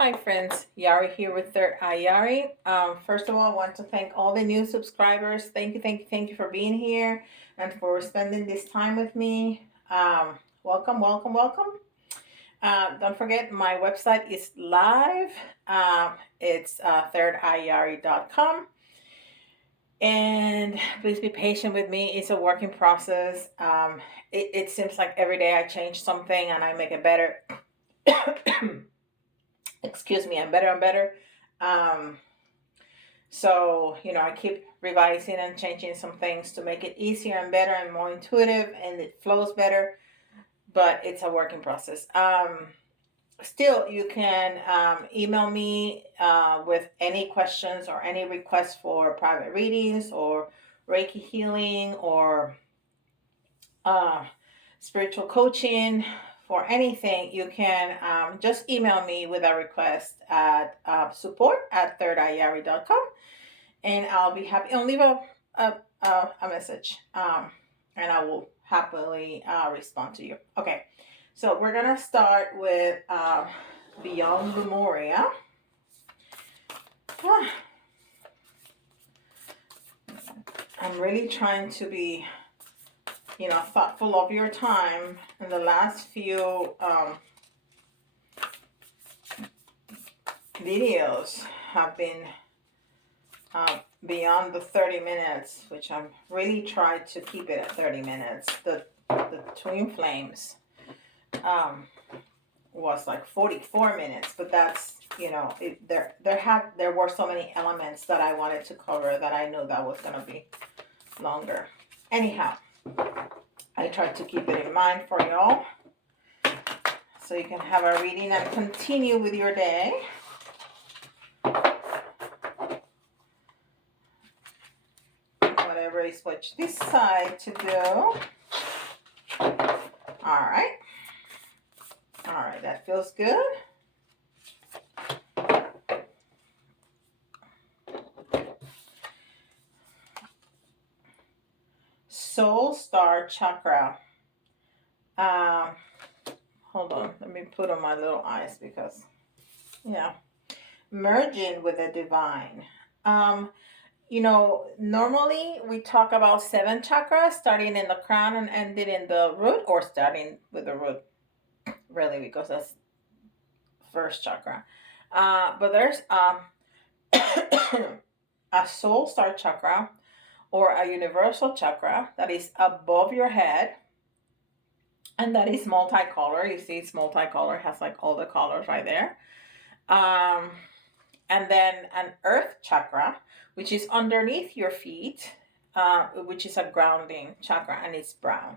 Hi friends, Yari here with Third Eye Yari. First of all, I want to thank all the new subscribers. Thank you for being here and for spending this time with me. Welcome, welcome, welcome. Don't forget, my website is live. It's thirdeyeyari.com. And please be patient with me. It's a working process. It seems like every day I change something and I make it better. Excuse me, I'm better and better. Um, so, I keep revising and changing some things to make it easier and better and more intuitive and it flows better, but it's a working process. Still, you can email me with any questions or any requests for private readings or Reiki healing or uh, spiritual coaching, for anything. You can just email me with a request at support@thirdeyeyari.com, and I'll be happy. I'll leave a message, and I will happily respond to you. Okay, so we're gonna start with Beyond Lemuria. I'm really trying to be thoughtful of your time. In the last few videos have been beyond the 30 minutes, which I'm really trying to keep it at 30 minutes. The Twin Flames was like 44 minutes, but that's, there were so many elements that I wanted to cover that I knew that was going to be longer. Anyhow, I tried to keep it in mind for y'all so you can have a reading and continue with your day. Whatever is what you decide to do. Alright. Alright, that feels good. Soul Star Chakra. Hold on, let me put on my little eyes because, merging with the divine. Normally we talk about 7 chakras, starting in the crown and ending in the root, or starting with the root, really, because that's first chakra. But there's a soul star chakra, or a universal chakra, that is above your head, and that is multicolor. You see, it's multicolor, has like all the colors right there. And then an earth chakra, which is underneath your feet, which is a grounding chakra, and it's brown.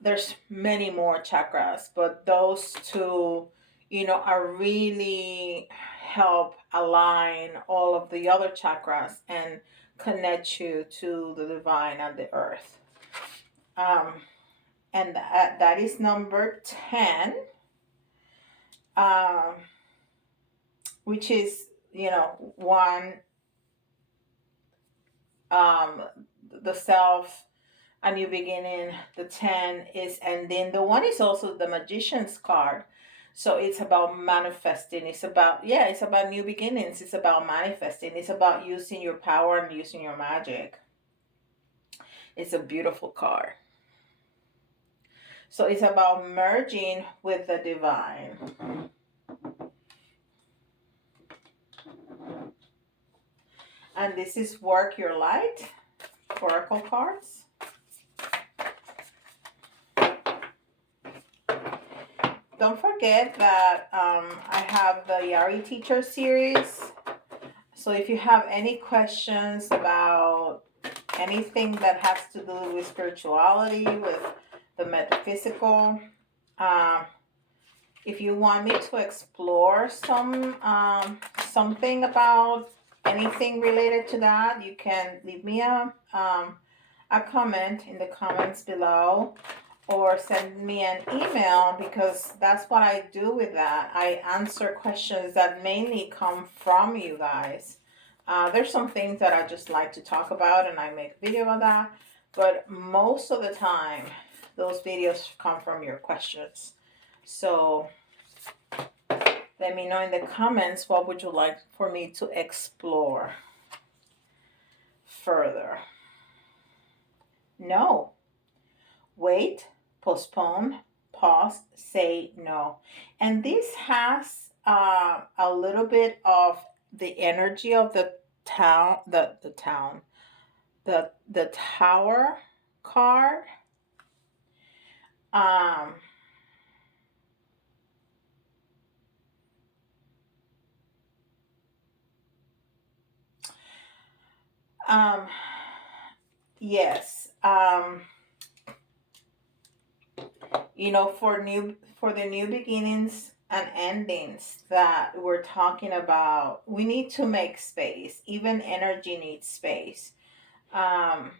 There's many more chakras, but those two, are really help align all of the other chakras and connect you to the divine and the earth. And that is number 10, which is, one, the self, a new beginning. The 10 is, and then the 1 is also the magician's card. So it's about manifesting. It's about new beginnings. It's about manifesting. It's about using your power and using your magic. It's a beautiful card. So it's about merging with the divine. And this is Work Your Light, Oracle cards. Don't forget that I have the Yari Teacher series. So if you have any questions about anything that has to do with spirituality, with the metaphysical, if you want me to explore something about anything related to that, you can leave me a comment in the comments below, or send me an email, because that's what I do with that. I answer questions that mainly come from you guys. There's some things that I just like to talk about and I make a video about that, but most of the time those videos come from your questions. So Let me know in the comments what would you like for me to explore further. No. Wait, postpone, pause, say no. And this has a little bit of the energy of the town, the tower card. Um, um, yes. For the new beginnings and endings that we're talking about, we need to make space. Even energy needs space. Um,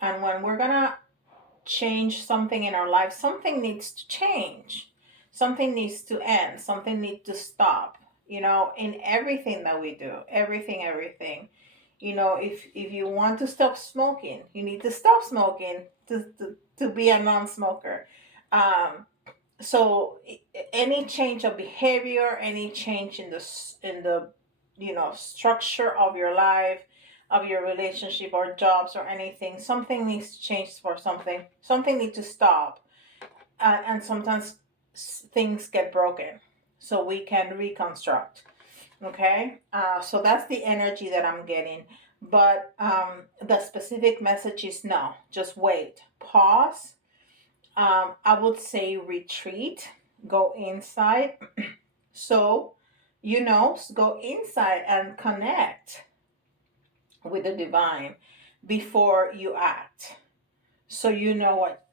and when we're gonna change something in our life, something needs to change. Something needs to end. Something needs to stop. In everything that we do, everything. If you want to stop smoking, you need to stop smoking to be a non-smoker. Um, so any change of behavior, any change in the structure of your life, of your relationship or jobs or anything, something needs to change for something needs to stop. And sometimes things get broken so we can reconstruct. Okay, so that's the energy that I'm getting. But the specific message is no, just wait, pause. I would say retreat, go inside. So, go inside and connect with the divine before you act. So, you know what,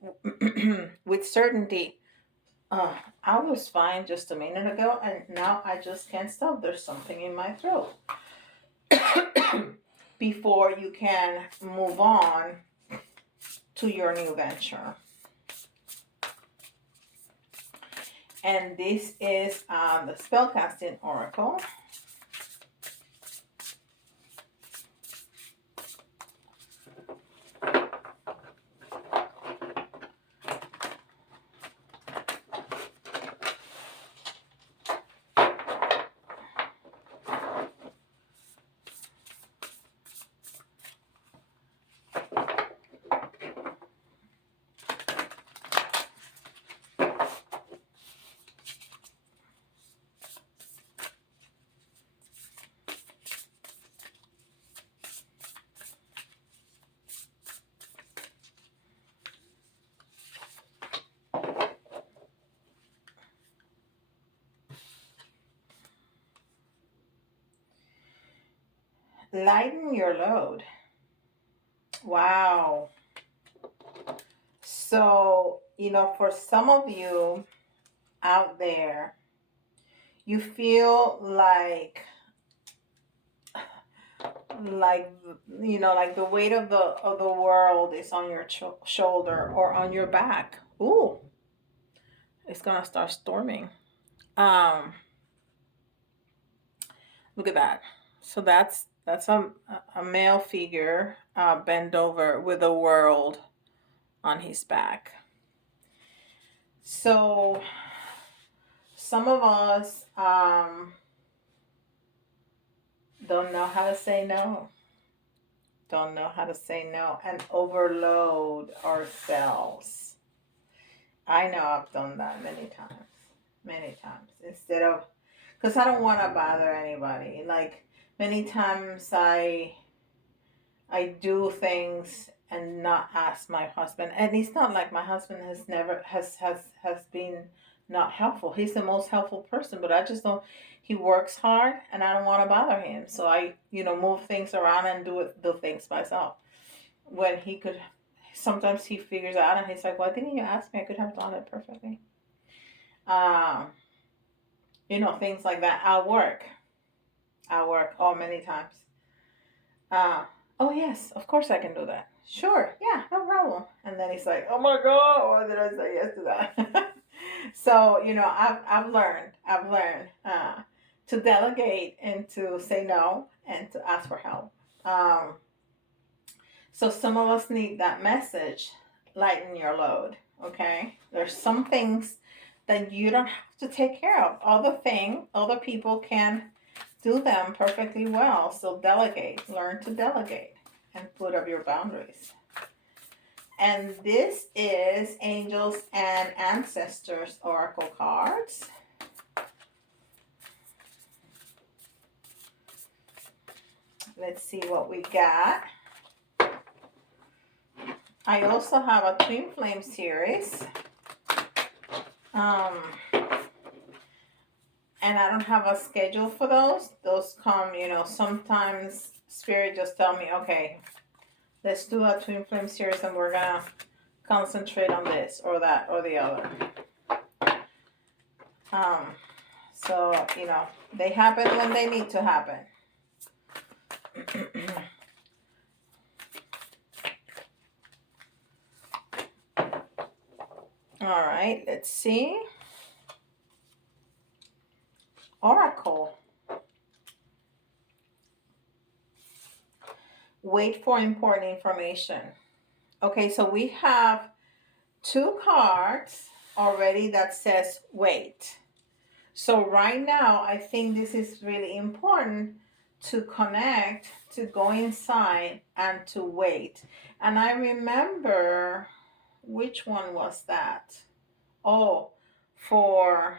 with certainty, I was fine just a minute ago, and now I just can't stop. There's something in my throat. Before you can move on to your new venture. And this is the Spellcasting Oracle. Lighten your load. Wow. So, for some of you out there, you feel like the weight of the world is on your shoulder or on your back. Ooh, it's gonna start storming. Um, Look at that. So that's a male figure bent over with the world on his back. So some of us don't know how to say no. Don't know how to say no and overload ourselves. I know I've done that many times. Many times. Instead of, because I don't want to bother anybody. Like many times I do things and not ask my husband. And it's not like my husband has been not helpful. He's the most helpful person, but I just don't. He works hard, and I don't want to bother him. So I, move things around and do things myself. When he could, sometimes he figures out, and he's like, "Why didn't you ask me? I could have done it perfectly." Um, things like that. I work all many times. Oh yes, of course I can do that. Sure, yeah, no problem. And then he's like, oh my God, why did I say yes to that? So, I've learned to delegate and to say no and to ask for help. Um, so some of us need that message, lighten your load. Okay, there's some things then you don't have to take care of. Other people can do them perfectly well. So delegate, learn to delegate and put up your boundaries. And this is Angels and Ancestors Oracle cards. Let's see what we got. I also have a Twin Flame series. And I don't have a schedule for those. Those come, sometimes Spirit just tell me, okay, let's do a Twin Flame series and we're going to concentrate on this or that or the other. So, they happen when they need to happen. All right, let's see. Oracle. Wait for important information. Okay, so we have 2 cards already that says wait. So right now, I think this is really important to connect, to go inside and to wait. And I remember, which one was that? Oh, for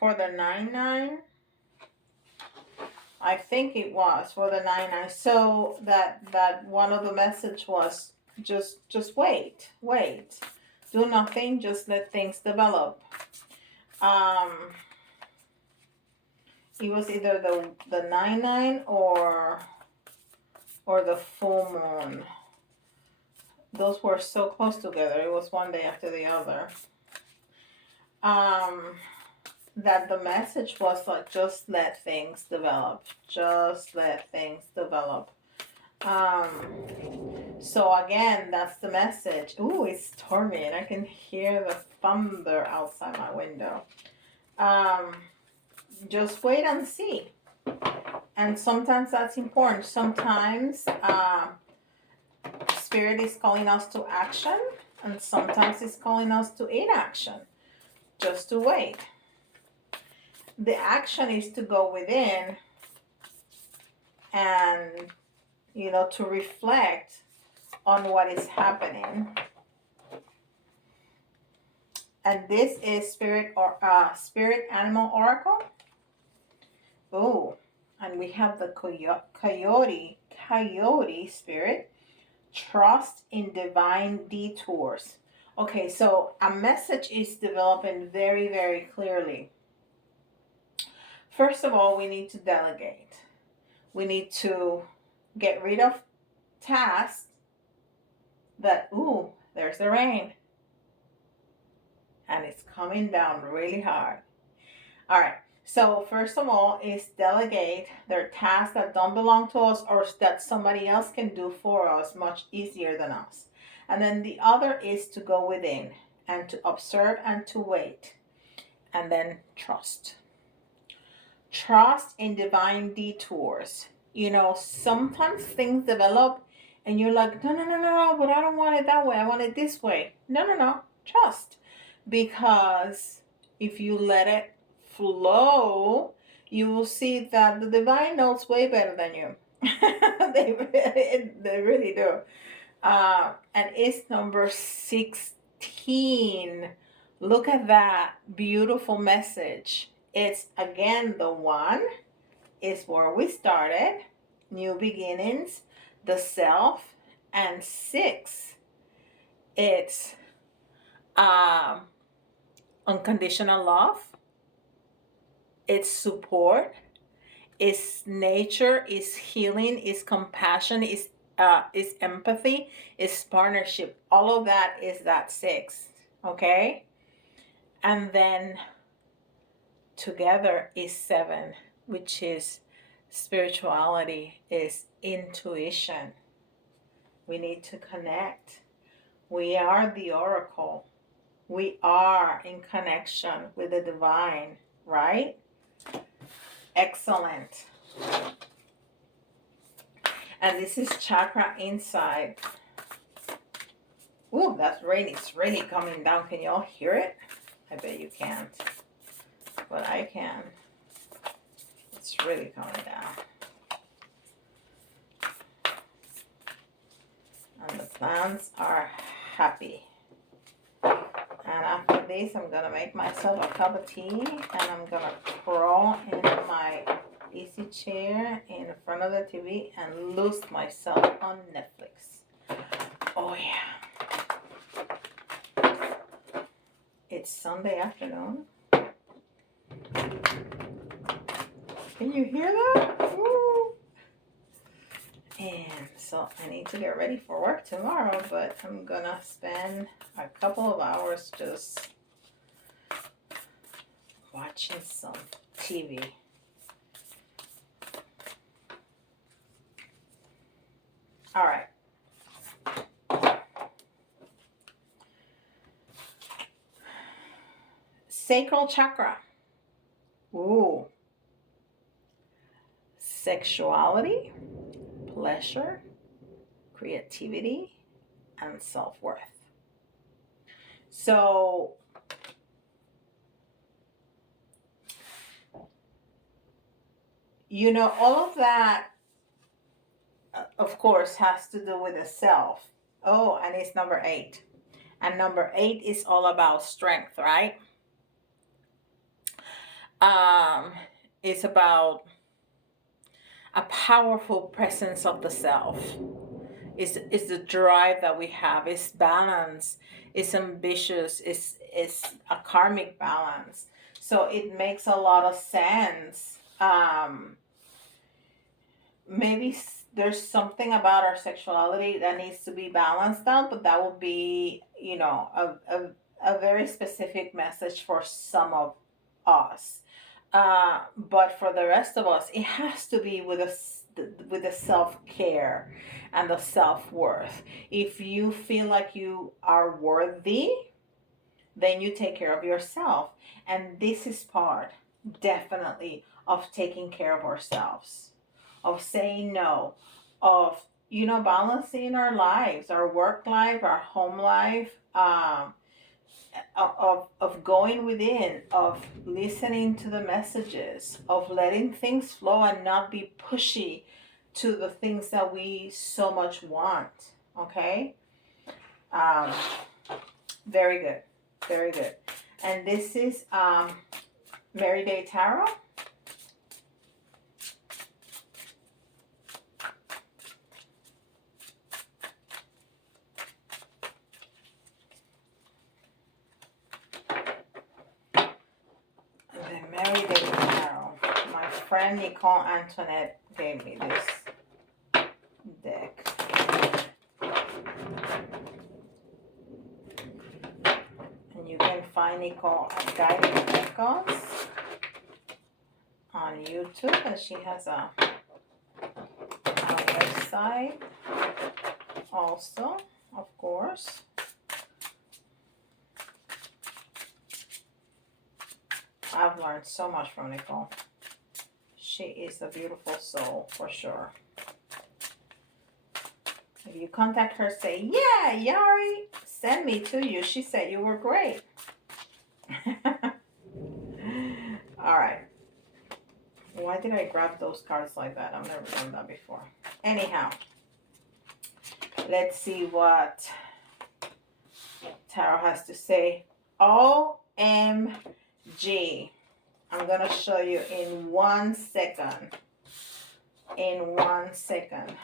the 9-9. I think it was for the 9-9. So that one of the message was just wait. Do nothing, just let things develop. It was either the 9-9 or the full moon. Those were so close together. It was one day after the other. That the message was like, just let things develop. Just let things develop. So again, that's the message. Ooh, it's stormy and I can hear the thunder outside my window. Just wait and see. And sometimes that's important. Sometimes Spirit is calling us to action, and sometimes it's calling us to inaction. Just to wait. The action is to go within and, to reflect on what is happening. And this is Spirit Animal Oracle. Oh, and we have the coyote spirit. Trust in divine detours. Okay, so a message is developing very, very clearly. First of all, we need to delegate. We need to get rid of tasks that, ooh, there's the rain. And it's coming down really hard. All right. So first of all is delegate their tasks that don't belong to us or that somebody else can do for us much easier than us. And then the other is to go within and to observe and to wait. And then trust. Trust in divine detours. Sometimes things develop and you're like, no, but I don't want it that way. I want it this way. No. Trust. Because if you let it flow, you will see that the divine knows way better than you. they really do. And it's number 16. Look at that beautiful message. It's again the 1 is where we started, new beginnings, the self, and 6 it's unconditional love. It's support, it's nature, it's healing, it's compassion, it's empathy, it's partnership. All of that is that 6, okay? And then together is 7, which is spirituality, is intuition. We need to connect. We are the oracle. We are in connection with the divine, right? Excellent. And this is Chakra Inside. Ooh, that's rain. It's really coming down. Can y'all hear it? I bet you can't. But I can. It's really coming down. And the plants are happy. And after this, I'm going to make myself a cup of tea. And I'm going to crawl into my easy chair in front of the TV and lose myself on Netflix. Oh, yeah. It's Sunday afternoon. Can you hear that? Woo! And so I need to get ready for work tomorrow, but I'm gonna spend a couple of hours just watching some TV. All right. Sacral chakra. Ooh. Sexuality, pleasure, creativity, and self-worth. So, you know, all of that, of course, has to do with the self. Oh, and it's number 8. And number 8 is all about strength, right? It's about a powerful presence of the self. It's the drive that we have. It's balance. It's ambitious. It's a karmic balance. So it makes a lot of sense. Maybe there's something about our sexuality that needs to be balanced out, but that will be, you know, a very specific message for some of us. But for the rest of us, it has to be with the self-care and the self-worth. If you feel like you are worthy, then you take care of yourself. And this is part, definitely, of taking care of ourselves, of saying no, of, you know, balancing our lives, our work life, our home life, of going within, of listening to the messages, of letting things flow and not be pushy to the things that we so much want. Okay? Very good. Very good. And this is Mary Day Tarot. Mary Day Tarot. My friend Nicole Antoinette gave me this deck. And you can find Nicole at Guiding Echoes on YouTube, and she has a website also, of course. I've learned so much from Nicole. She is a beautiful soul, for sure. If you contact her, say, yeah, Yari, send me to you. She said you were great. All right. Why did I grab those cards like that? I've never done that before. Anyhow, let's see what Tarot has to say. OMG. I'm going to show you in 1 second. In 1 second.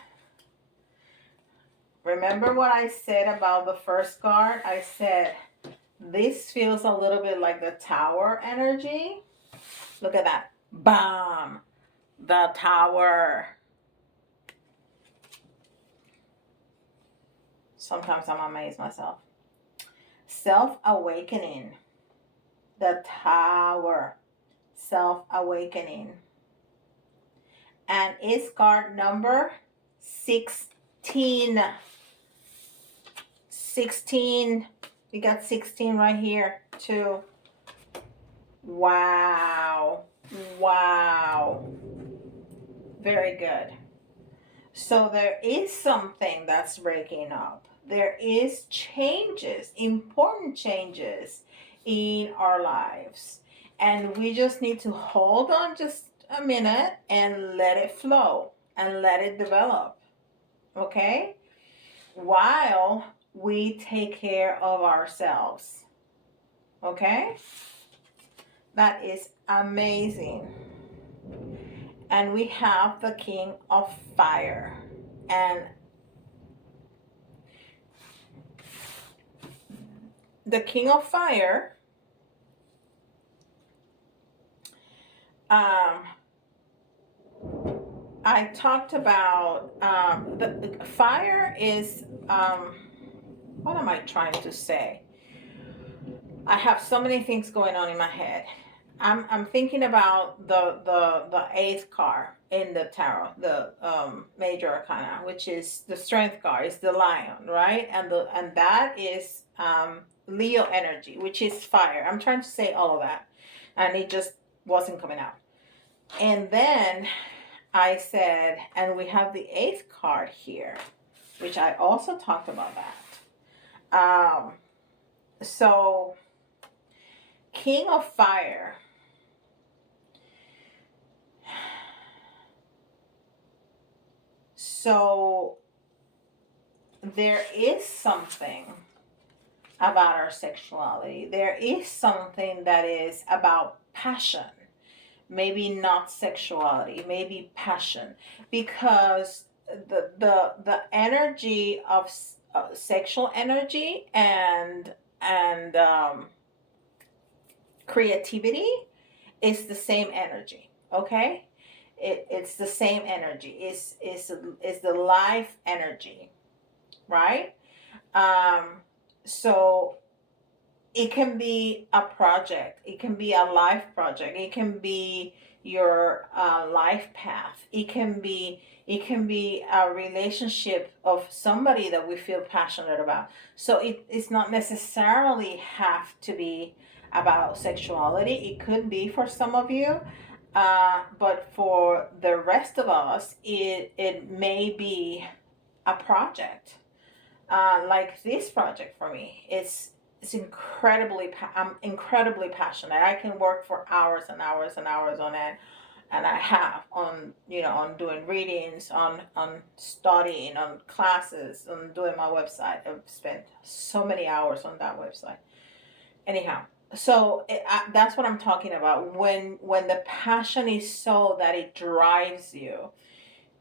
Remember what I said about the first card? I said this feels a little bit like the Tower energy. Look at that. Bam! The Tower. Sometimes I'm amazed myself. Self-awakening. The Tower. Self-awakening. And it's card number 16. 16. We got 16 right here too. Wow. Wow. Very good. So there is something that's breaking up. there is changes, important changes in our lives. And we just need to hold on just a minute and let it flow and let it develop. Okay? While we take care of ourselves. Okay? That is amazing. And we have the King of Fire. And the King of Fire, I talked about the fire is, what am I trying to say? I have so many things going on in my head. I'm thinking about the eighth card in the tarot, the major arcana, which is the strength card, is the lion, right? And that is Leo energy, which is fire. I'm trying to say all of that, and it just wasn't coming out. And then I said, and we have the eighth card here, which I also talked about that. So King of Fire. So there is something about our sexuality. There is something that is about passion. Maybe not sexuality, maybe passion, because the energy of sexual energy and creativity is the same energy. Okay, it's the same energy. Is the life energy, right? So it can be a project, it can be a life project, it can be your life path, it can be a relationship of somebody that we feel passionate about. So it's not necessarily have to be about sexuality. It could be for some of you, but for the rest of us, it may be a project, like this project for me. It's I'm incredibly passionate. I can work for hours and hours and hours on it, and I have on on doing readings, on studying, on classes, on doing my website. I've spent so many hours on that website. Anyhow, so that's what I'm talking about. When the passion is so that it drives you,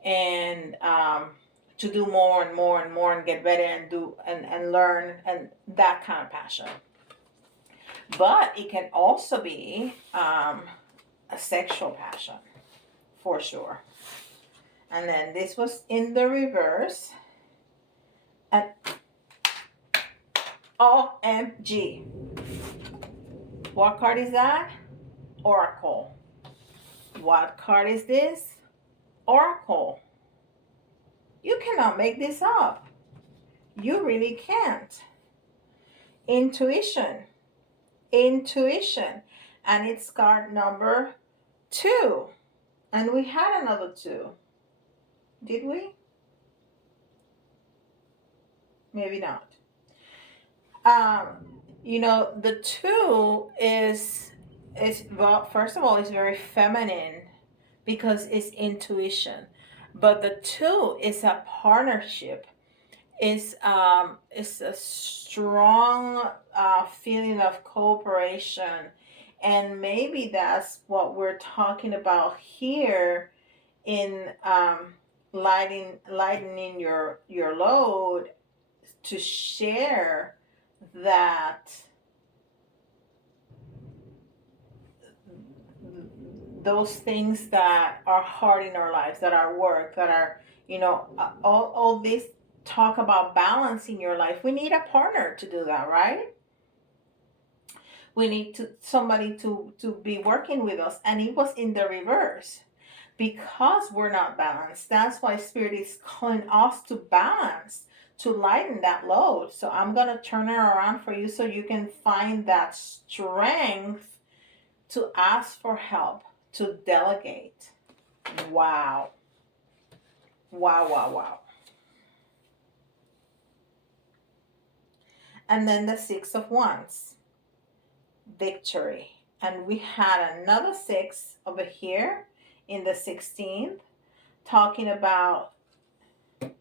and to do more and more and more and get better and do and learn, and that kind of passion. But it can also be a sexual passion, for sure. And then this was in the reverse. And OMG. What card is that? Oracle. What card is this? Oracle. You cannot make this up. You really can't. Intuition. Intuition. And it's card number 2. And we had another 2. Did we? Maybe not. The 2 is well, first of all, it's very feminine because it's intuition. But the 2 is a partnership. It's a strong feeling of cooperation, and maybe that's what we're talking about here in lightening your load, to share that those things that are hard in our lives, that are work, that are all this talk about balancing your life. We need a partner to do that, right? We need somebody to be working with us, and it was in the reverse because we're not balanced. That's why Spirit is calling us to balance, to lighten that load. So I'm gonna turn it around for you so you can find that strength to ask for help, to delegate. Wow. Wow, wow, wow. And then the Six of Wands, victory. And we had another six over here in the 16th, talking about and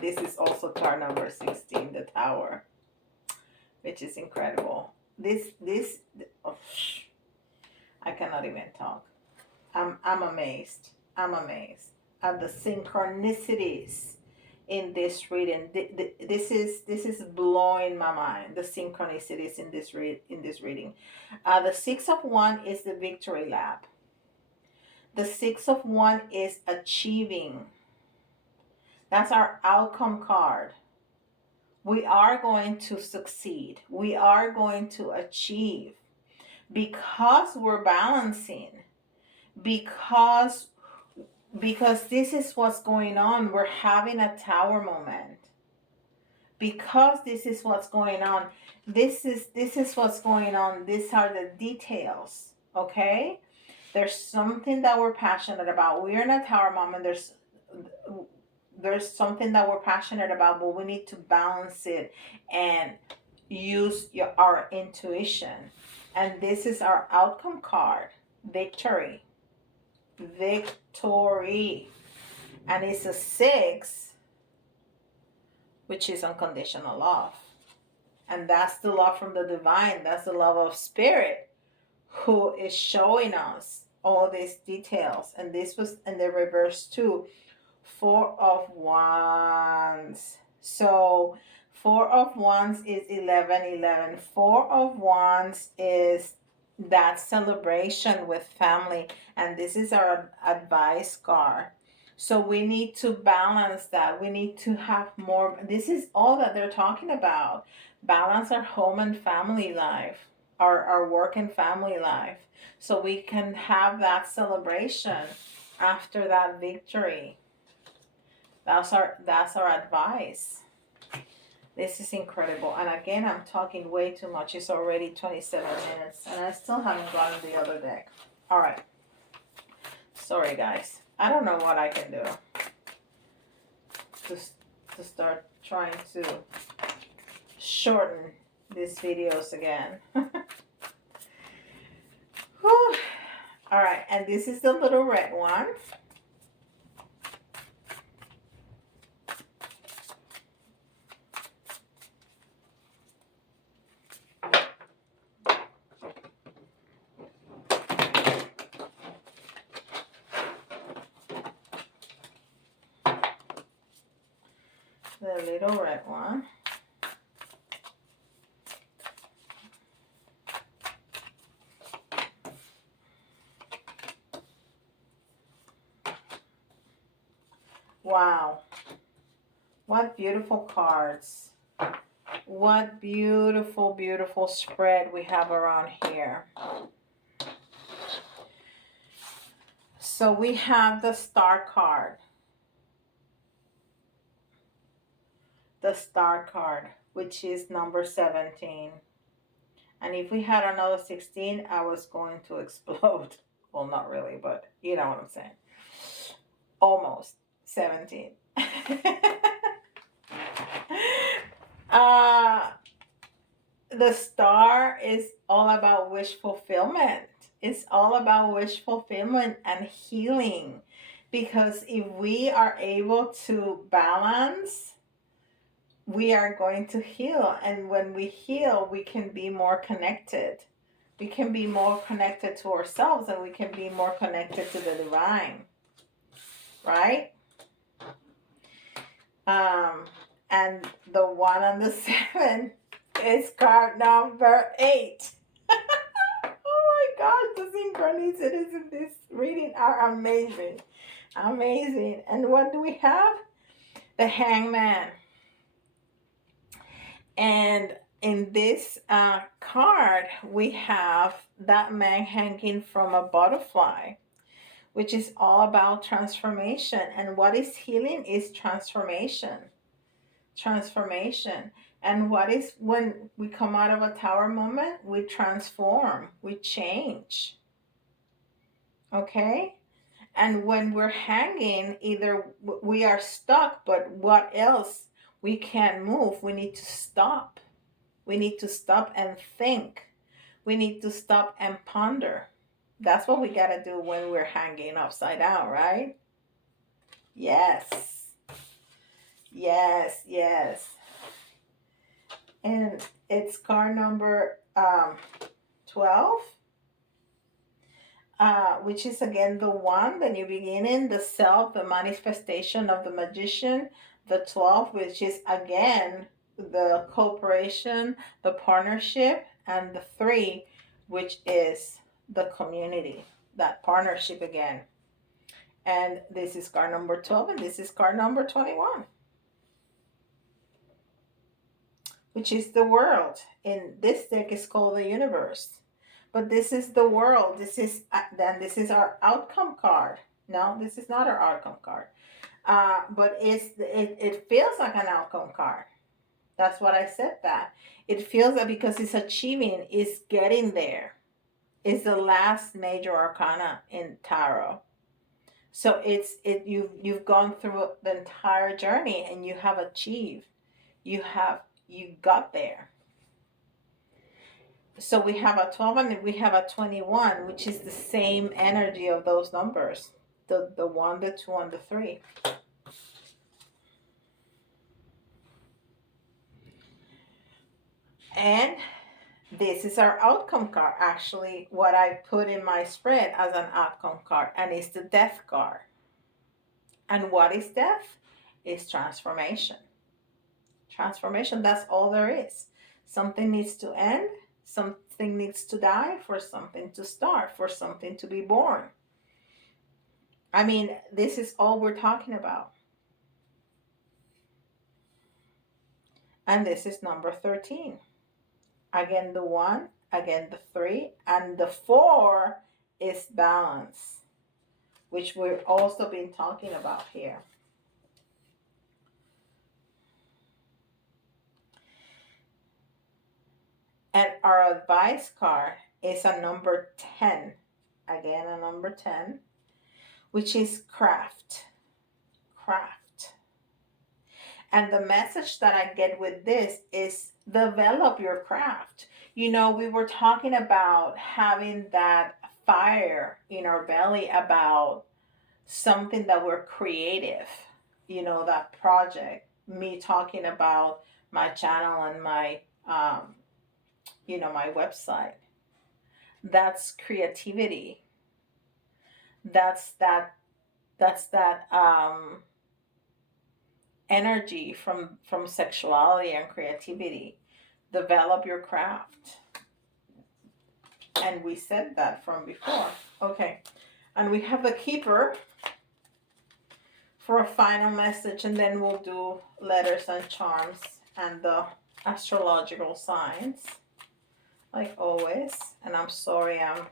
this is also card number 16, the Tower, which is incredible. This oh, I cannot even talk. I'm amazed. I'm amazed at the synchronicities in this reading. This is blowing my mind. The synchronicities in this reading. The Six of One is the victory lap. The Six of One is achieving. That's our outcome card. We are going to succeed. We are going to achieve because we're balancing. Because this is what's going on. We're having a Tower moment. Because this is what's going on. This is what's going on. These are the details. Okay? There's something that we're passionate about. We're in a Tower moment. There's something that we're passionate about, but we need to balance it and use our intuition. And this is our outcome card, victory. Victory. And it's a 6, which is unconditional love. And that's the love from the divine. That's the love of spirit who is showing us all these details. And this was in the reverse too. 4 of Wands. So 4 of Wands is 11. 4 of Wands is that celebration with family. And this is our advice card. So we need to balance that. We need to have more. This is all that they're talking about. Balance our home and family life, our work and family life. So we can have that celebration after that victory. That's our advice. This is incredible. And again, I'm talking way too much. It's already 27 minutes and I still haven't gotten the other deck. All right. Sorry, guys. I don't know what I can do to start trying to shorten these videos again. Whew. All right. And this is the little red one. The little red one. Wow. What beautiful cards. What beautiful, beautiful spread we have around here. So we have the Star card. The Star card, which is number 17. And if we had another 16, I was going to explode. Well, not really, but you know what I'm saying. Almost 17. The Star is all about wish fulfillment. It's all about wish fulfillment and healing. Because if we are able to balance, we are going to heal. And when we heal, we can be more connected. We can be more connected to ourselves and we can be more connected to the divine. Right? And the 1 and the 7 is card number 8. Oh my gosh, the synchronicities in this reading are amazing. Amazing. And what do we have? The Hangman. And in this card, we have that man hanging from a butterfly, which is all about transformation. And what is healing is transformation. Transformation. And what is when we come out of a Tower moment, we transform, we change. Okay? And when we're hanging, either we are stuck, but what else? We can't move. We need to stop. We need to stop and think. We need to stop and ponder. That's what we got to do when we're hanging upside down, right? Yes. Yes, yes. And it's card number 12, which is again the one, the new beginning, the self, the manifestation of the magician, the 12, which is again the cooperation, the partnership, and the 3, which is the community, that partnership again. And this is card number 12, and this is card number 21, which is the world. In this deck is called the universe. But this is the world. This is our outcome card. No, this is not our outcome card. But it feels like an outcome card. That's what I said. That it feels that because it's achieving, it's getting there. It's the last major arcana in tarot. So you've gone through the entire journey and you have achieved. You got there. So we have a 12 and we have a 21, which is the same energy of those numbers. The 1, the 2, and the 3. And this is our outcome card. Actually, what I put in my spread as an outcome card. And it's the death card. And what is death? It's transformation. Transformation, that's all there is. Something needs to end. Something needs to die for something to start, for something to be born. I mean, this is all we're talking about. And this is number 13. Again, the 1, again, the 3, and the 4 is balance, which we've also been talking about here. And our advice card is a number 10. Again, a number 10, which is craft. Craft. And the message that I get with this is develop your craft. You know, we were talking about having that fire in our belly about something that we're creative. You know, that project. Me talking about my channel and my my website. That's creativity. That's that energy from sexuality and creativity. Develop your craft. And we said that from before. Okay. And we have the Kipper for a final message, and then we'll do letters and charms and the astrological signs, like always. And I'm sorry I'm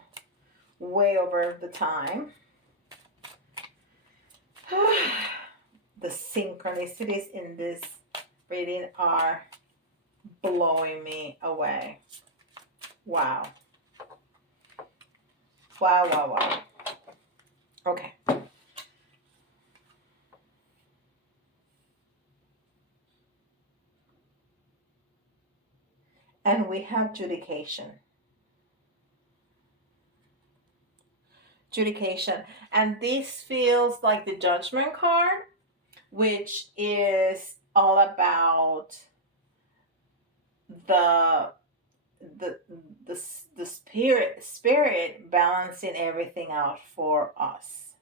way over the time. The synchronicities in this reading are blowing me away. Wow. Wow, wow, wow. Okay. And we have judication. Judication. And this feels like the judgment card, which is all about the spirit balancing everything out for us,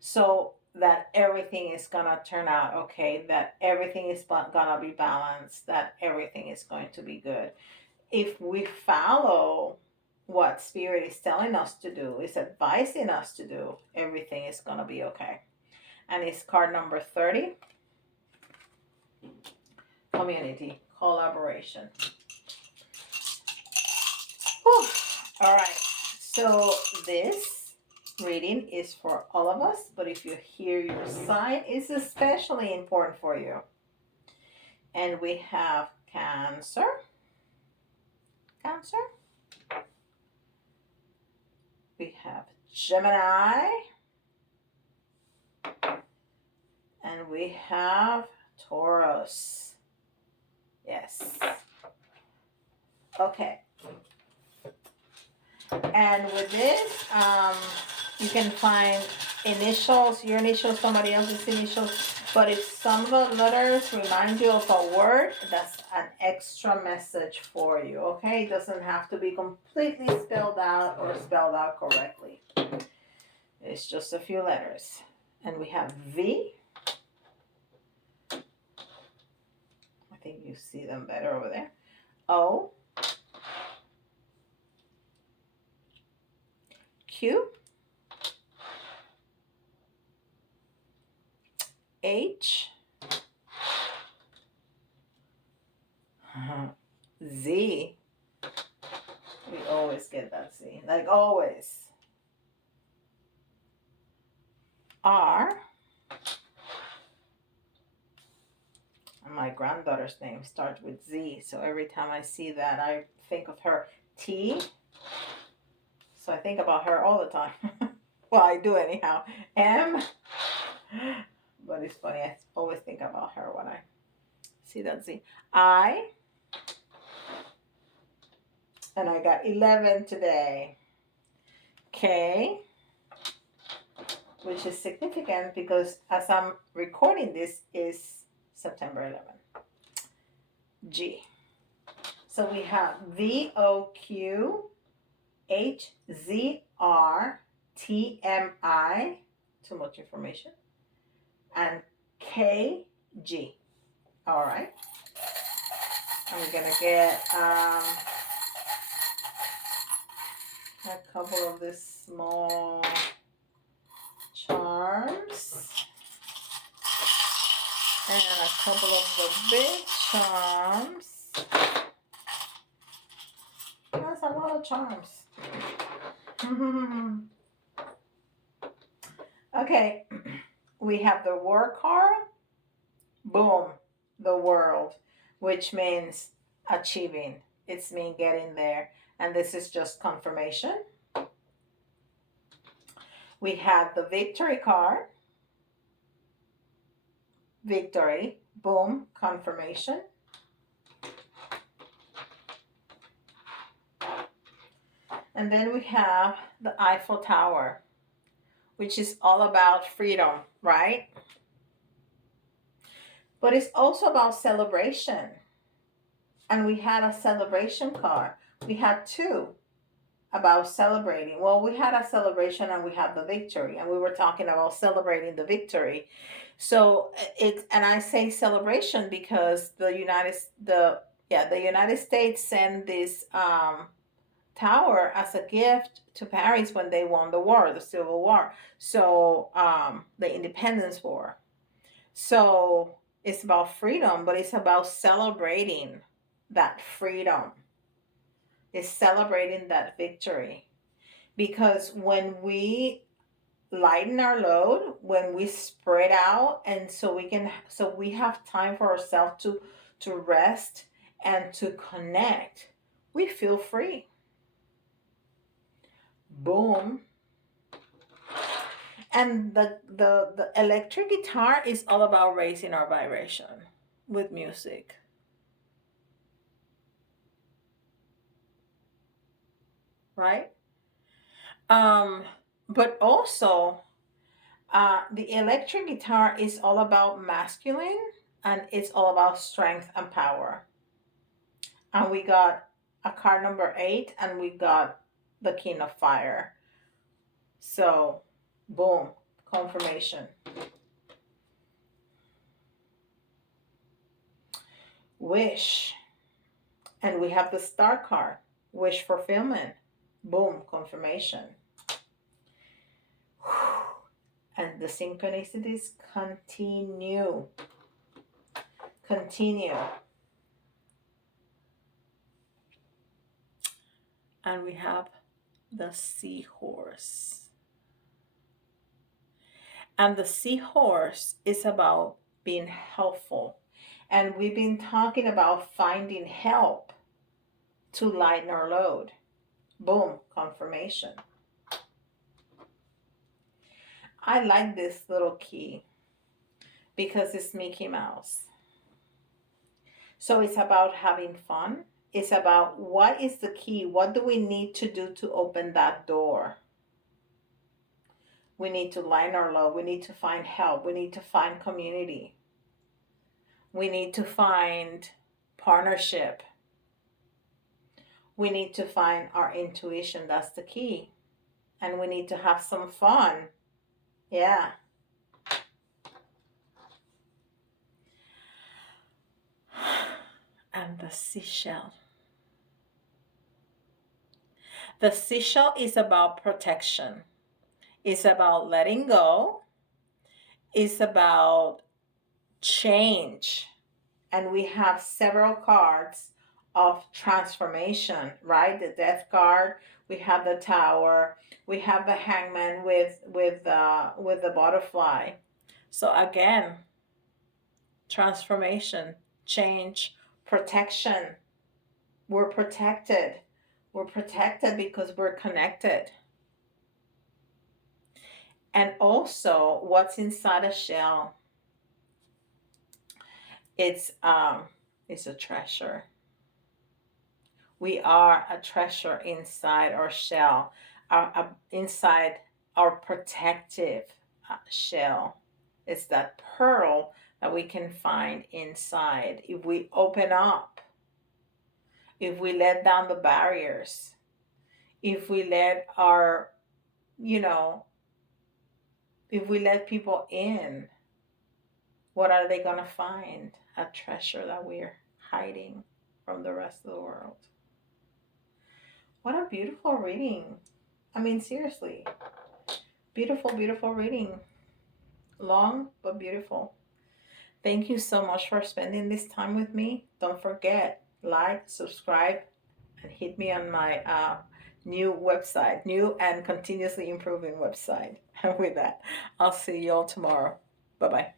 so that everything is gonna turn out okay, that everything is gonna be balanced, that everything is going to be good if we follow what spirit is telling us to do, is advising us to do. Everything is gonna be okay. And it's card number 30. Community collaboration. Whew. All right, so this reading is for all of us, but if you hear your sign, it's especially important for you. And we have Cancer. Cancer. We have Gemini. And we have Taurus. Yes. Okay. And with this, you can find initials, your initials, somebody else's initials. But if some of the letters remind you of a word, that's an extra message for you, okay? It doesn't have to be completely spelled out or spelled out correctly. It's just a few letters. And we have V. I think you see them better over there. O. Q. H. Z. We always get that Z, like always. R. And my granddaughter's name starts with Z, so every time I see that, I think of her. T. So I think about her all the time. Well, I do anyhow. M. But it's funny, I always think about her when I see that Z. I. And I got 11 today. K. Which is significant because as I'm recording this is September 11th. G. So we have VOQ, HZR, TMI, too much information, and KG. All right. And we're going to get a couple of these small charms and a couple of the big charms. That's a lot of charms. Okay, we have the war card. Boom, the world, which means achieving. It's me getting there. And this is just confirmation. We have the victory card. Victory, boom, confirmation. And then we have the Eiffel Tower, which is all about freedom, right? But it's also about celebration. And we had a celebration card. We had two about celebrating. Well, we had a celebration and we had the victory. And we were talking about celebrating the victory. So and I say celebration because the United States sent this tower as a gift to Paris when they won the war, the Civil War. So the Independence War. So it's about freedom, but it's about celebrating that freedom. It's celebrating that victory. Because when we lighten our load, when we spread out, and so we have time for ourselves to rest and to connect, we feel free. Boom. And the electric guitar is all about raising our vibration with music. Right? But also the electric guitar is all about masculine and it's all about strength and power. And we got a card number 8 and we got the King of Fire. So, boom, confirmation. Wish. And we have the Star card, wish fulfillment. Boom, confirmation. And the synchronicities continue. Continue. And we have the seahorse. And the seahorse is about being helpful. And we've been talking about finding help to lighten our load. Boom, confirmation. I like this little key. because it's Mickey Mouse. So it's about having fun. It's about what is the key? What do we need to do to open that door? We need to line our love. We need to find help. We need to find community. We need to find partnership. We need to find our intuition. That's the key. And we need to have some fun. Yeah. And the seashell. The seashell is about protection. It's about letting go. It's about change. And we have several cards of transformation, right? The death card, we have the tower, we have the hangman with the butterfly. So again, transformation, change, protection. We're protected. We're protected because we're connected. And also, what's inside a shell? It's a treasure. We are a treasure inside our shell, inside our protective shell. It's that pearl that we can find inside if we open up, if we let down the barriers, if we let our, you know, if we let people in. What are they going to find? A treasure that we're hiding from the rest of the world. What a beautiful reading. I mean, seriously. Beautiful, beautiful reading. Long, but beautiful. Thank you so much for spending this time with me. Don't forget, like, subscribe, and hit me on my new website, new and continuously improving website. And with that, I'll see you all tomorrow. Bye-bye.